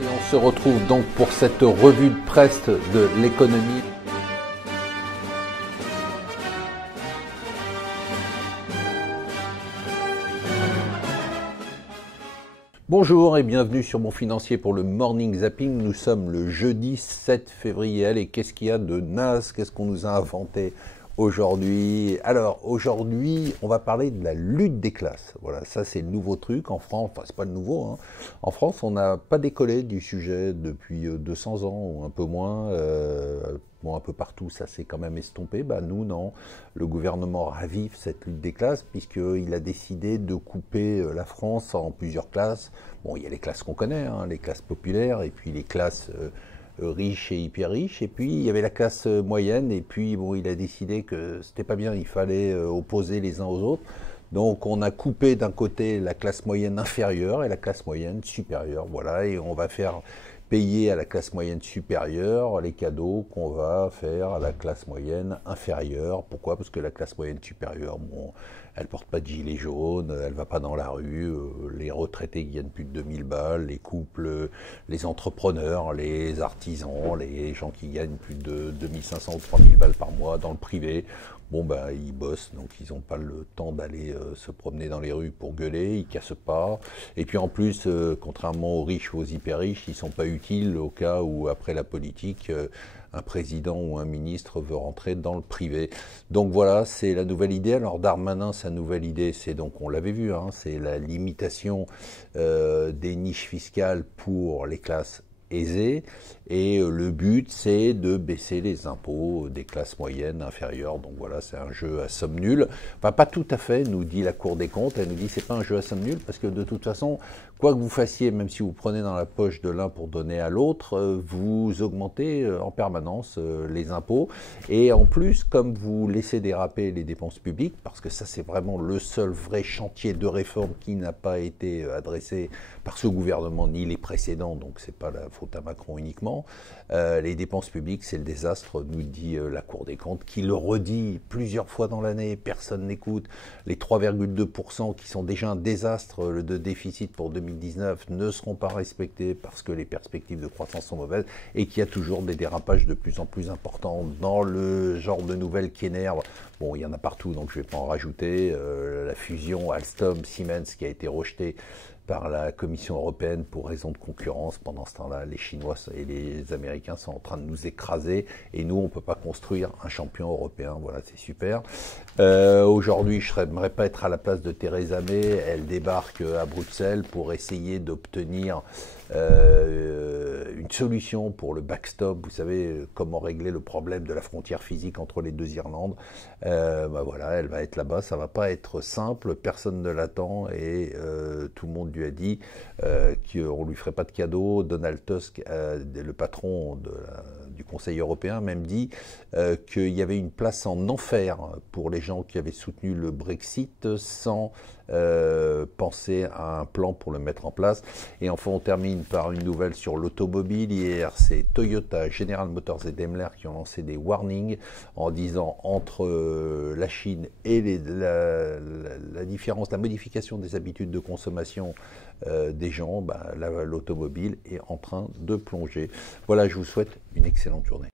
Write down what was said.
Et on se retrouve donc pour cette revue de presse de l'économie. Bonjour et bienvenue sur Bon Financier pour le Morning Zapping. Nous sommes le jeudi 7 février. Allez, qu'est-ce qu'il y a de naze? Qu'est-ce qu'on nous a inventé aujourd'hui? Alors, aujourd'hui, on va parler de la lutte des classes. Voilà, ça c'est le nouveau truc en France. Enfin, c'est pas le nouveau, hein. En France, on n'a pas décollé du sujet depuis 200 ans ou un peu moins. Bon, un peu partout, ça s'est quand même estompé. Bah, nous, non. Le gouvernement ravive cette lutte des classes puisqu'il a décidé de couper la France en plusieurs classes. Bon, il y a les classes qu'on connaît, hein, les classes populaires et puis les classes riches et hyper riches. Et puis, il y avait la classe moyenne. Et puis, bon, il a décidé que c'était pas bien, il fallait opposer les uns aux autres. Donc, on a coupé d'un côté la classe moyenne inférieure et la classe moyenne supérieure. Voilà, et on va faire payer à la classe moyenne supérieure les cadeaux qu'on va faire à la classe moyenne inférieure. Pourquoi? Parce que la classe moyenne supérieure, bon, elle porte pas de gilet jaune, elle va pas dans la rue, les retraités qui gagnent plus de 2000 balles, les couples, les entrepreneurs, les artisans, les gens qui gagnent plus de 2500 ou 3000 balles par mois dans le privé, bon bah ils bossent, donc ils n'ont pas le temps d'aller se promener dans les rues pour gueuler, ils cassent pas. Et puis en plus, contrairement aux riches ou aux hyper riches, ils sont pas utiles au cas où après la politique, un président ou un ministre veut rentrer dans le privé. Donc voilà, c'est la nouvelle idée. Alors Darmanin, sa nouvelle idée, c'est donc, on l'avait vu, hein, c'est la limitation des niches fiscales pour les classes aisées, et le but c'est de baisser les impôts des classes moyennes inférieures. Donc voilà, c'est un jeu à somme nulle. Enfin, pas tout à fait, nous dit la Cour des comptes. Elle nous dit c'est pas un jeu à somme nulle parce que de toute façon, quoi que vous fassiez, même si vous prenez dans la poche de l'un pour donner à l'autre, vous augmentez en permanence les impôts. Et en plus, comme vous laissez déraper les dépenses publiques, parce que ça c'est vraiment le seul vrai chantier de réforme qui n'a pas été adressé par ce gouvernement ni les précédents, donc c'est pas la faute à Macron uniquement. Les dépenses publiques, c'est le désastre, nous dit la Cour des comptes, qui le redit plusieurs fois dans l'année, personne n'écoute. Les 3,2% qui sont déjà un désastre de déficit pour 2019 ne seront pas respectés parce que les perspectives de croissance sont mauvaises et qu'il y a toujours des dérapages de plus en plus importants dans le genre de nouvelles qui énervent. Bon, il y en a partout, donc je ne vais pas en rajouter. La fusion Alstom-Siemens qui a été rejetée par la Commission européenne pour raison de concurrence. Pendant ce temps-là, les Chinois et les Américains sont en train de nous écraser et nous, on ne peut pas construire un champion européen. Voilà, c'est super. Aujourd'hui, je n'aimerais pas être à la place de Theresa May. Elle débarque à Bruxelles pour essayer d'obtenir une solution pour le backstop. Vous savez, comment régler le problème de la frontière physique entre les deux Irlandes. Bah voilà, elle va être là-bas. Ça va pas être simple. Personne ne l'attend et tout le monde lui a dit qu'on lui ferait pas de cadeau. Donald Tusk, le patron du Conseil européen, même dit qu'il y avait une place en enfer pour les gens qui avaient soutenu le Brexit sans penser à un plan pour le mettre en place. Et enfin, on termine par une nouvelle sur l'automobile. Hier, c'est Toyota, General Motors et Daimler qui ont lancé des warnings en disant entre la Chine et la différence, la modification des habitudes de consommation des gens, bah, l'automobile est en train de plonger. Voilà, je vous souhaite une excellente journée.